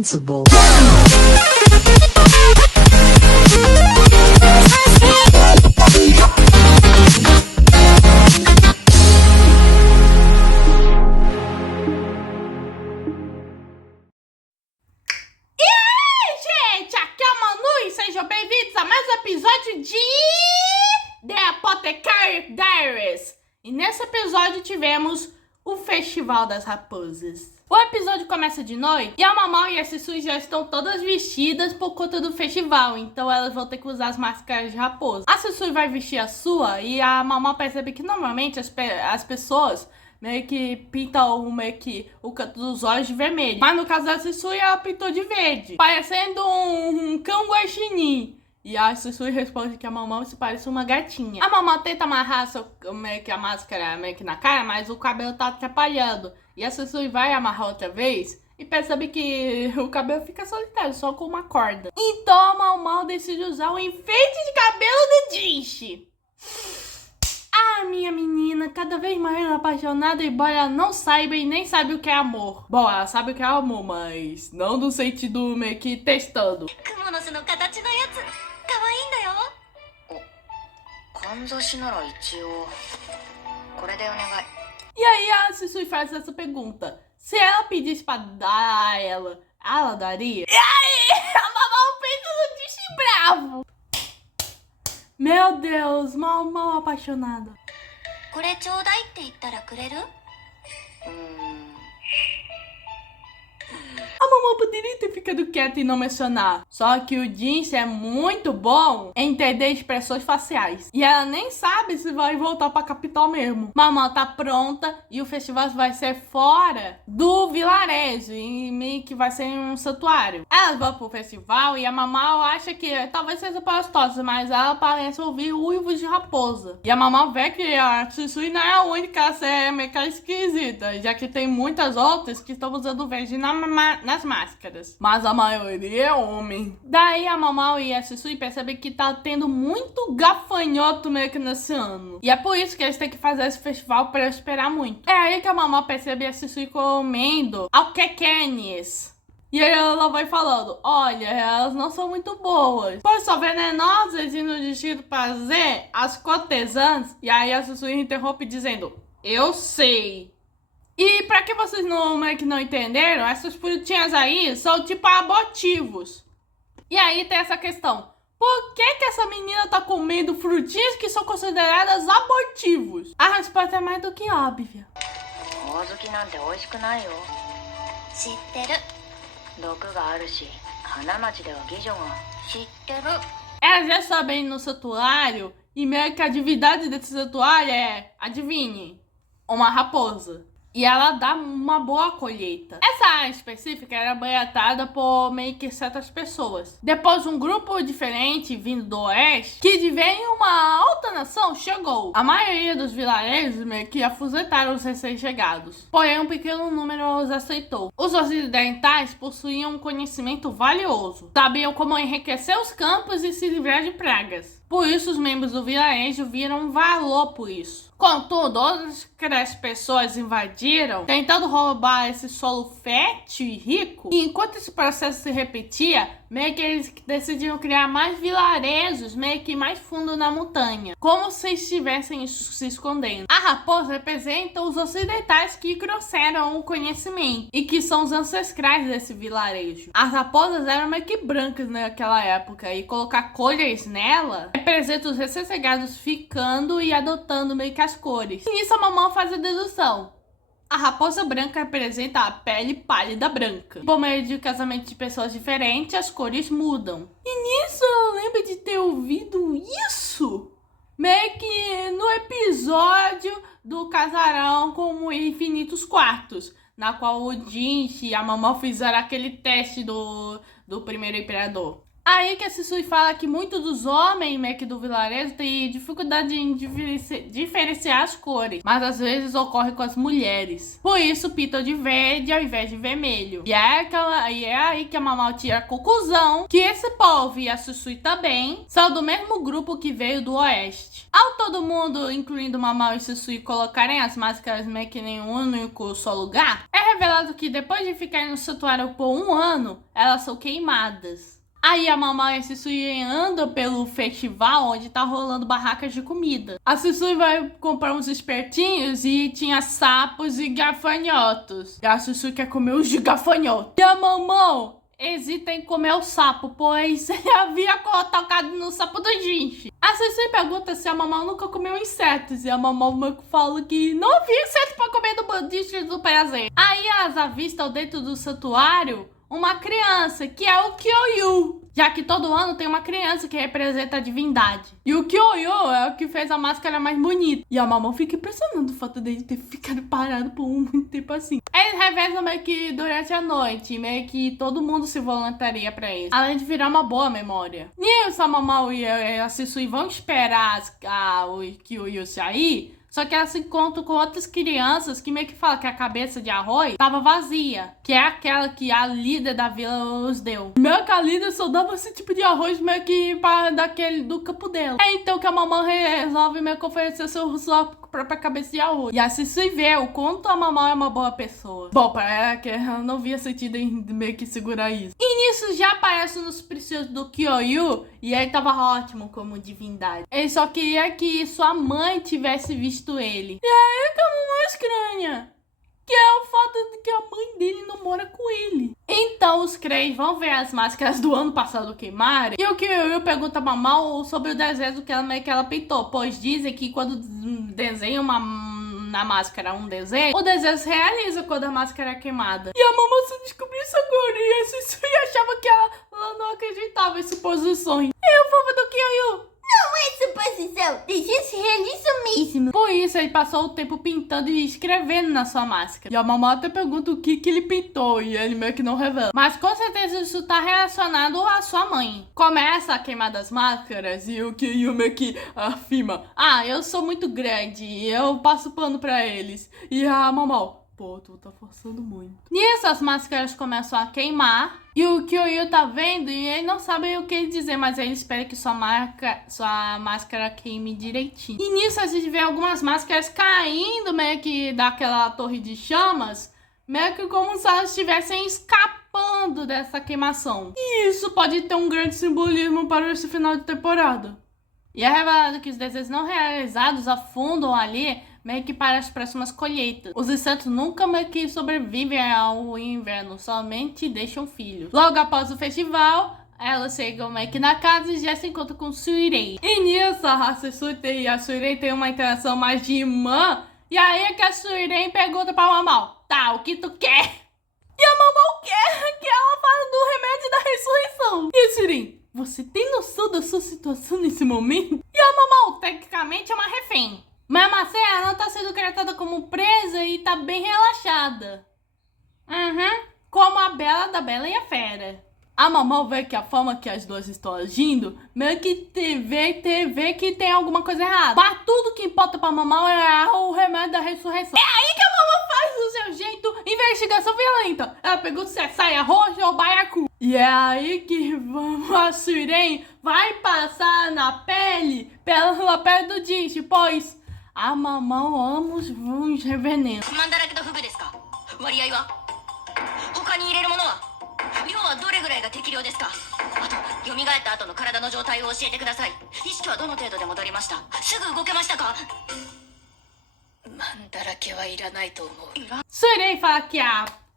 invincible. Gente, aqui é a Manu e sejam bem-vindos a mais um episódio de The Apothecary Diaries. E nesse episódio tivemos o Festival das Raposas. O episódio começa de noite e a Mamão e a Sisui já estão todas vestidas por conta do festival, então elas vão ter que usar as máscaras de raposa. A Sisui vai vestir a sua e a Mamão percebe que normalmente as pessoas meio que pintam meio que o canto dos olhos de vermelho. Mas no caso da Sisui, ela pintou de verde, parecendo um cão guaxinim. E a Sisui responde que a Mamão se parece uma gatinha. A Mamão tenta amarrar meio que a máscara meio que na cara, mas o cabelo tá atrapalhando. E a Sisui vai amarrar outra vez e percebe que o cabelo fica solitário, só com uma corda. Então a Mamão decide usar o enfeite de cabelo do Jinchi. Ah, minha menina, cada vez mais apaixonada, embora ela não saiba e nem sabe o que é amor. Bom, ela sabe o que é amor, mas não no sentido meio que testando. E aí a Sisui faz essa pergunta. Se ela pedisse pra dar a ela daria? E aí, a Mamão pensa no Jinchi bravo. Meu Deus, mal apaixonada. A Mamão poderia ter ficado quieta e não mencionar. Só que o Jinchi é muito bom em entender expressões faciais. E ela nem sabe se vai voltar pra capital mesmo. Mamão tá pronta e o festival vai ser fora do vilarejo. E meio que vai ser em um santuário. Elas vão pro festival e a Mamão acha que talvez seja pastosa, mas ela parece ouvir uivos de raposa. E a Mamão vê que a Sisui não é a única a ser meio que esquisita, já que tem muitas outras que estão usando verde nas máscaras. Mas a maioria é homem. Daí a Mamão e a Sisui percebem que tá tendo muito gafanhoto meio que nesse ano. E é por isso que eles têm que fazer esse festival para esperar muito. É aí que a Mamão percebe a Sisui comendo alquequenes. E aí ela vai falando, olha, elas não são muito boas, pois são venenosas e no destino prazer as cortesãs. E aí a Sisui interrompe dizendo, eu sei. E pra que vocês meio que não entenderam, essas frutinhas aí são tipo abortivos. E aí tem essa questão. Por que essa menina tá comendo frutinhas que são consideradas abortivos? A resposta é mais do que óbvia. Elas já sabem no santuário e meio que a divindade desse santuário é, adivinhe, uma raposa. E ela dá uma boa colheita. Essa área específica era banhatada por meio que certas pessoas. Depois um grupo diferente vindo do oeste, que vem uma outra nação, chegou. A maioria dos vilarejos meio que afuzentaram os recém-chegados. Porém um pequeno número os aceitou. Os ocidentais possuíam um conhecimento valioso. Sabiam como enriquecer os campos e se livrar de pragas. Por isso os membros do vilarejo viram um valor por isso. Contudo, outras pessoas invadiram, tentando roubar esse solo fértil e rico. E enquanto esse processo se repetia, meio que eles decidiram criar mais vilarejos, meio que mais fundo na montanha. Como se estivessem se escondendo. A raposa representa os ocidentais que trouxeram o conhecimento. E que são os ancestrais desse vilarejo. As raposas eram meio que brancas naquela época. E colocar cores nela representa os recém-chegados ficando e adotando meio que as cores. E nisso a Mamão faz a dedução. A raposa branca representa a pele pálida branca. Por meio de casamento de pessoas diferentes, as cores mudam. E nisso eu lembro de ter ouvido isso meio que no episódio do casarão com infinitos quartos, na qual o Jinchi e a Mamão fizeram aquele teste do primeiro imperador. Aí que a Sisui fala que muitos dos homens meio que do vilarejo têm dificuldade em diferenciar as cores, mas às vezes ocorre com as mulheres. Por isso pintam de verde ao invés de vermelho. E é aí que a Mamau tira a conclusão que esse povo e a Sisui também são do mesmo grupo que veio do oeste. Ao todo mundo, incluindo Mamau e Sisui, colocarem as máscaras meio que em um único só lugar, é revelado que depois de ficarem no santuário por 1 ano, elas são queimadas. Aí a Mamau e a Sisui andam pelo festival onde tá rolando barracas de comida. A Sisui vai comprar uns espertinhos e tinha sapos e gafanhotos. E a Sisui quer comer os de gafanhoto. E a Mamau hesita em comer o sapo, pois ele havia tocado no sapo do Jinchi. A Sisui pergunta se a Mamau nunca comeu insetos. E a Mamau fala que não havia inseto pra comer no bandido do prazer. Aí elas avistam dentro do santuário uma criança, que é o Kyoyu. Já que todo ano tem uma criança que representa a divindade. E o Kyoyu é o que fez a máscara mais bonita. E a Mamão fica impressionando o fato dele ter ficado parado por muito tempo assim. Eles revezam meio que durante a noite, meio que todo mundo se voluntaria pra isso. Além de virar uma boa memória. Nisso, a Mamão e a Sisui vão esperar o Kyoyu sair. Só que ela se encontra com outras crianças que meio que falam que a cabeça de arroz tava vazia. Que é aquela que a líder da vila os deu. Meio que a líder só dava esse tipo de arroz meio que do campo dela. É então que a mamãe resolve meio que oferecer sua própria cabeça de arroz. E assim se vê o quanto a mamãe é uma boa pessoa. Bom, para ela que ela não via sentido em meio que segurar isso. E nisso já aparece nos preciosos do Kyoyu. E ele tava ótimo como divindade. Ele só queria que sua mãe tivesse visto ele. E aí que a mamãe estranha. Que é o fato de que a mãe dele não mora com ele. Então os três vão ver as máscaras do ano passado queimarem. E o Kyoyu pergunta a Mamau sobre o desenho que ela pintou. Pois dizem que quando desenha na máscara um desenho, o desenho se realiza quando a máscara é queimada. E a Mamau se descobriu isso agora. E a Sisui achava que ela não acreditava em suposições. E o povo do Kyoyu: não é suposição, deixa se realiza mesmo. Por isso, ele passou o tempo pintando e escrevendo na sua máscara. E a mamãe até pergunta o que ele pintou e ele meio que não revela. Mas com certeza isso tá relacionado à sua mãe. Começa a queimar das máscaras e o Kyoyu meio que afirma: eu sou muito grande, eu passo pano pra eles. E a mamãe: pô, tu tá forçando muito. Nisso, as máscaras começam a queimar. E o Kyoyu tá vendo e ele não sabe o que dizer, mas ele espera que sua máscara queime direitinho. E nisso, a gente vê algumas máscaras caindo meio que daquela torre de chamas, meio que como se elas estivessem escapando dessa queimação. E isso pode ter um grande simbolismo para esse final de temporada. E é revelado que os desejos não realizados afundam ali meio que para as próximas colheitas. Os insetos nunca meio que sobrevivem ao inverno, somente deixam filhos. Logo após o festival, elas chegam meio que na casa e já se encontram com Suirei. E nisso, a Sisui e a Suirei tem uma interação mais de irmã. E aí é que a Suirei pergunta pra Mamau: tá, o que tu quer? E a Mamau quer que ela fale do remédio da ressurreição. E a Suirei: você tem noção da sua situação nesse momento? E a Mamau, tecnicamente, é uma refém. Mas a Marcela não tá sendo tratada como presa e tá bem relaxada. Como a Bela da Bela e a Fera. A Mamau vê que a forma que as duas estão agindo, meio que vê que tem alguma coisa errada. Mas tudo que importa pra Mamau é o remédio da ressurreição. É aí que a Mamau faz do seu jeito investigação violenta. Ela pergunta se é saia roxa ou baiacu. E é aí que a Suirei vai passar na pele, pela pele do Jinchi, pois a Mamau ama os revenenos. 割合は他に入れるものは量はどれぐらいが適量ですか？あと蘇った後の体の状態を教えてください。意識はどの程度で戻りました？すぐ動けましたか？マンだらけはいらないと思う。 Suirei fala que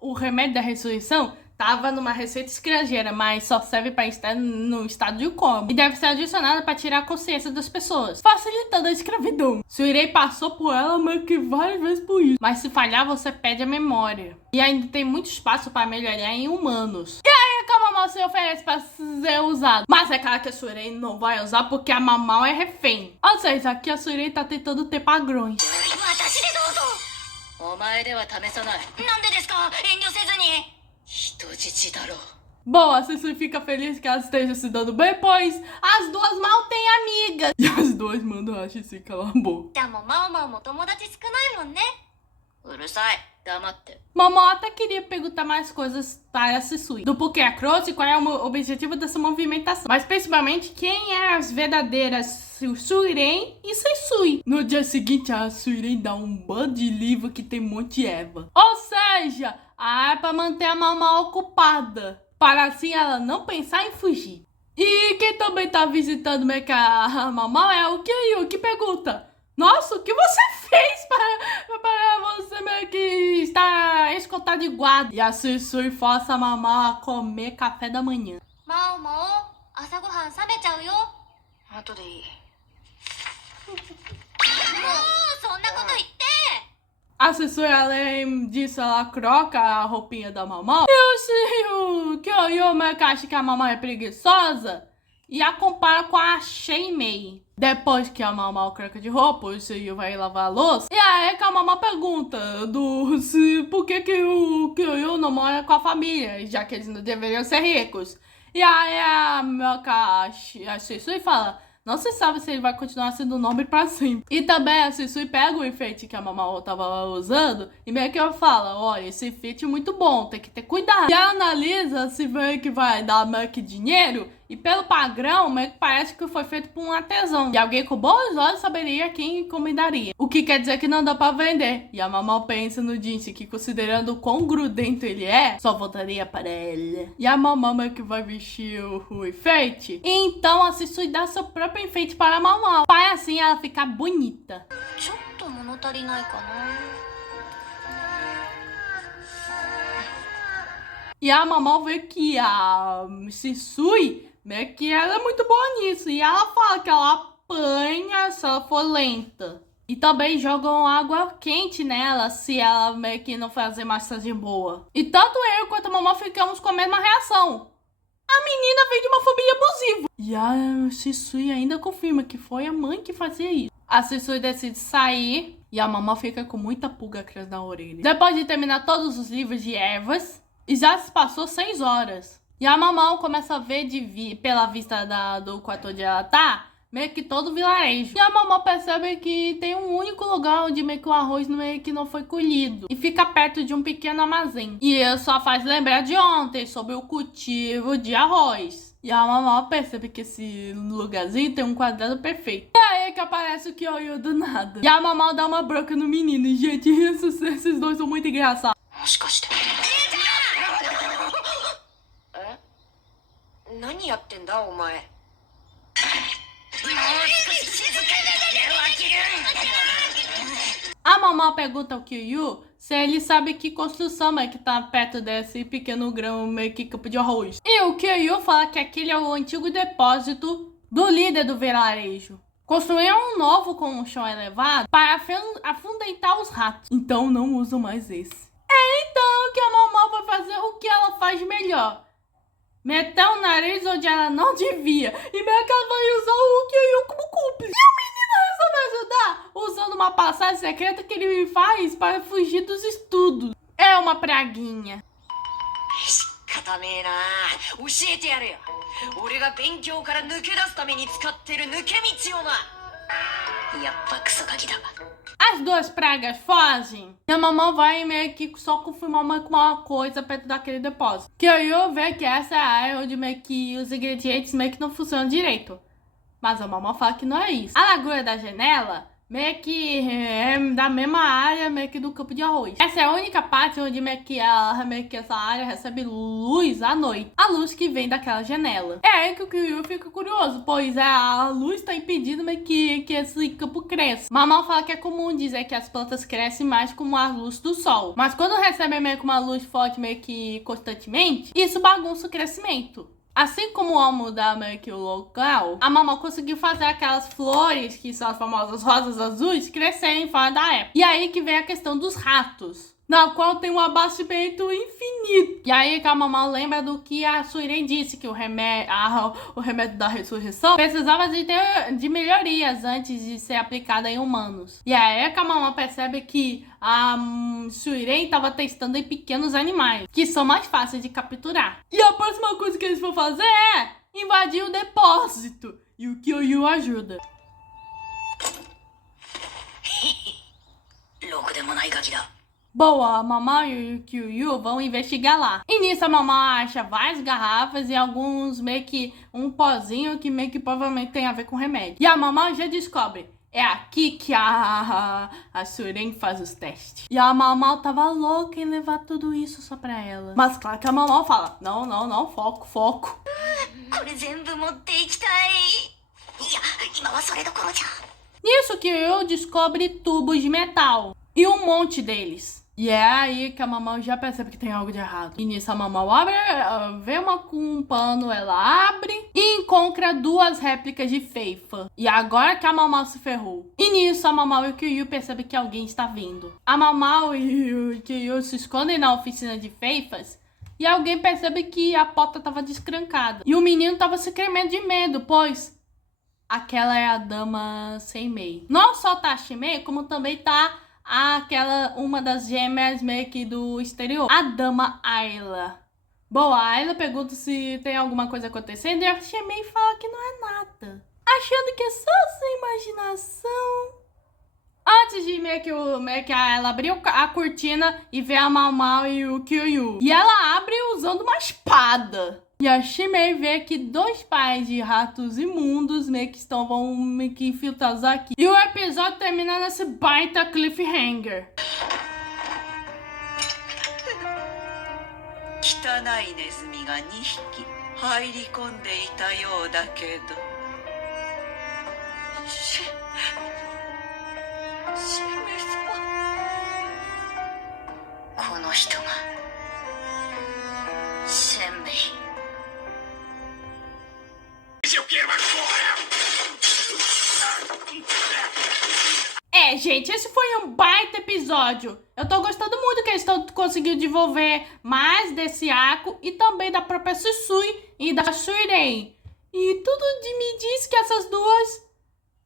o remédio da ressurreição tava numa receita estrangeira, mas só serve para estar no estado de coma e deve ser adicionada para tirar a consciência das pessoas, facilitando a escravidão. Suirei passou por ela meio que várias vezes por isso, mas se falhar você perde a memória. E ainda tem muito espaço para melhorar em humanos. E aí a Mamau se oferece para ser usado, mas é claro que a Suirei não vai usar porque a Mamau é refém. Ou seja, aqui a Suirei tá tentando ter padrões. お前では試さない。なんでですか？遠慮せずに。人質だろう。Bom, a Sisui fica feliz que ela esteja se dando bem, pois as duas mal têm amigas. E as duas mandam a Sisui calar a boca. じゃあもうマオマオも友達少ないもんね。うるさい。黙って。 Momó até queria perguntar mais coisas para a Sisui. Do porquê a Cross e qual é o objetivo dessa movimentação. Mas principalmente quem é as verdadeiras Suiren e Sisui. No dia seguinte, a Suiren dá um bando de livro que tem um monte de Eva. Ou seja, é para manter a Momó ocupada. Para assim ela não pensar em fugir. E quem também tá visitando a Momó é o Kyu, que pergunta: nossa, o que você fez para você meio que estar escoltado de guarda? E a Sisui força a Momó a comer café da manhã. マオマオ、朝ごはん冷めちゃうよ。後でいい。もうそんなこと言って。 A Sisui, além disso, ela troca a roupinha da Momó. E o Kyo meio que acha que a Momó é preguiçosa e a compara com a Shenmei. Depois que a Momó troca de roupa, o Shiryu vai lavar a louça. E aí que a Momó pergunta por que o Kyo não mora com a família, já que eles não deveriam ser ricos. E aí a Sisui fala: não se sabe se ele vai continuar sendo nobre pra sempre. E também a Sisui pega o enfeite que a Momó tava usando e meio que ela fala: olha, esse enfeite é muito bom, tem que ter cuidado. E ela analisa se vê que vai dar meio que dinheiro. E pelo padrão, meio que parece que foi feito por um artesão. E alguém com bons olhos saberia quem encomendaria. O que quer dizer que não dá pra vender. E a Momó pensa no Jinx, que considerando o quão grudento ele é, só voltaria para ela. E a Momó meio que vai vestir o enfeite. E então a Sisui dá seu próprio enfeite para a Momó, para assim ela ficar bonita. ちょっと物足りないかな。 E a Momó vê que a Sisui, meio que ela é muito boa nisso. E ela fala que ela apanha se ela for lenta. E também jogam água quente nela se ela meio que não fazer massagem boa. E tanto eu quanto a Momó ficamos com a mesma reação. A menina veio de uma família abusiva. E a Sisui ainda confirma que foi a mãe que fazia isso. A Sisui decide sair e a Momó fica com muita pulga atrás da orelha. Depois de terminar todos os livros de ervas, e já se passou 6 horas. E a Momó começa a ver pela vista do quarto onde ela tá, meio que todo o vilarejo. E a Momó percebe que tem um único lugar onde meio que o arroz meio que não foi colhido. E fica perto de um pequeno armazém. E isso só faz lembrar de ontem, sobre o cultivo de arroz. E a Momó percebe que esse lugarzinho tem um quadrado perfeito. E aí que aparece o Kyo do nada. E a Momó dá uma bronca no menino. E, gente, esses dois são muito engraçados. もしかして。え？何やってんだお前。もう少し静かにしてるわける。 A Momó pergunta ao Kyu se ele sabe que construção é que tá perto desse pequeno grão, meio que campo de arroz. E o Kyu fala que aquele é o antigo depósito do líder do vilarejo. Construíram um novo com um chão elevado para afundentar os ratos. Então não usam mais esse. É então que a Momó vai fazer o que ela faz melhor. Meter o nariz onde ela não devia. E meio que ela vai usar o Kyu como cúmplice. E o menino resolve ajudar usando uma passagem secreta que ele faz para fugir dos estudos. É uma praguinha. 仕方ねえな。教えてやるよ。俺が勉強から抜け出すために使ってる抜け道をな。やっぱクソガキだ。 As duas pragas fogem. E a Momó vai meio que só confirmar uma coisa perto daquele depósito. Que eu vejo que essa é a área onde meio que os ingredientes meio que não funcionam direito. Mas a Momó fala que não é isso. A largura da janela meio que é da mesma área meio que do campo de arroz. Essa é a única parte onde meio que essa área recebe luz à noite. A luz que vem daquela janela. É aí que o Kyu fica curioso, pois a luz está impedindo meio que esse campo cresça. Mamão fala que é comum dizer que as plantas crescem mais com a luz do sol. Mas quando recebem meio que uma luz forte meio que constantemente, isso bagunça o crescimento. Assim como ao mudar meio que o local, a Momó conseguiu fazer aquelas flores, que são as famosas rosas azuis, crescerem fora da época. E aí que vem a questão dos ratos, na qual tem um abastecimento infinito bonito. E aí que a mamãe lembra do que a Suiren disse, que o remédio da ressurreição precisava de melhorias antes de ser aplicado em humanos. E aí que a mamãe percebe que a Suiren estava testando em pequenos animais, que são mais fáceis de capturar. E a próxima coisa que eles vão fazer é invadir o depósito. E o Kyoryu ajuda. ろくでもないガキだ。 Boa, a mamãe e o Kyoryu vão investigar lá. E nisso a mamãe acha várias garrafas e alguns meio que um pozinho que meio que provavelmente tem a ver com remédio. E a mamãe já descobre. É aqui que a Suiren faz os testes. E a mamãe tava louca em levar tudo isso só pra ela. Mas claro que a mamãe fala, não, foco. これ全部持っていきたい。いや、今はそれどころじゃ。 Nisso que eu descobre tubos de metal. E um monte deles. E é aí que a mamãe já percebe que tem algo de errado. E nisso a mamãe abre, vê com um pano, ela abre e encontra duas réplicas de Feifa. E agora que a mamãe se ferrou. E nisso a mamãe e o Kyoryu percebem que alguém está vindo. A mamãe e o Kyoryu se escondem na oficina de Feifas. E alguém percebe que a porta estava destrancada. E o menino estava se tremendo de medo, pois aquela é a dama Seimei. Não só tá a Shimei, como também tá uma das gêmeas meio que do exterior, a dama Ayla. Bom, a Ayla pergunta se tem alguma coisa acontecendo e a Shimei fala que não é nada, achando que é só sua imaginação. Antes de meio que ela abriu a cortina e vê a mamãe e o Kyoryu. E ela abre usando uma espada. E a Shimei vê que dois pais de ratos imundos meio que vão meio que infiltrados aqui. E o episódio termina nesse baita cliffhanger. 汚いネズミが2匹入り込んでいたようだけど。シメ様。この人がシェンメイ。 É, gente, esse foi um baita episódio. Eu tô gostando muito que eles estão conseguindo desenvolver mais desse arco e também da própria Susui e da Suiren. E tudo me diz que essas duas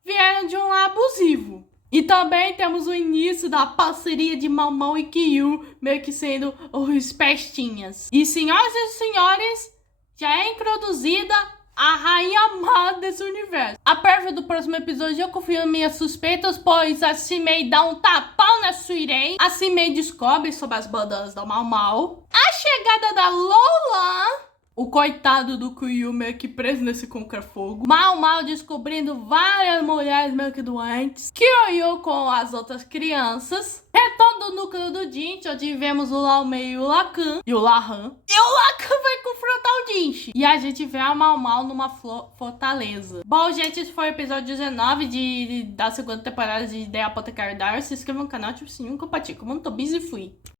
vieram de um lar abusivo. E também temos o início da parceria de Mamão e Kyoryu, meio que sendo os pestinhas. E senhoras e senhores, já é introduzida a rainha amada desse universo. A prévia do próximo episódio eu confio em minhas suspeitas, pois a Shimei dá um tapão na Suiren. A Shimei descobre sobre as bandanas da Mau Mau. A chegada da Lola. O coitado do Kyoryu meio que preso nesse contrafogo. Mau Mau descobrindo várias mulheres meio que doentes. Kyoryu com as outras crianças. Retorno do núcleo do Jinchi, onde vemos o Laomei e o Lacan. E o Lahan. E o Lacan vai confrontar o Jinchi. E a gente vê a Mau Mau numa fortaleza. Bom, gente, esse foi o episódio 19 da segunda temporada de The Apothecary Diaries. Se inscreva no canal, ative o sininho, compartilhe. Como eu não tô busy, fui.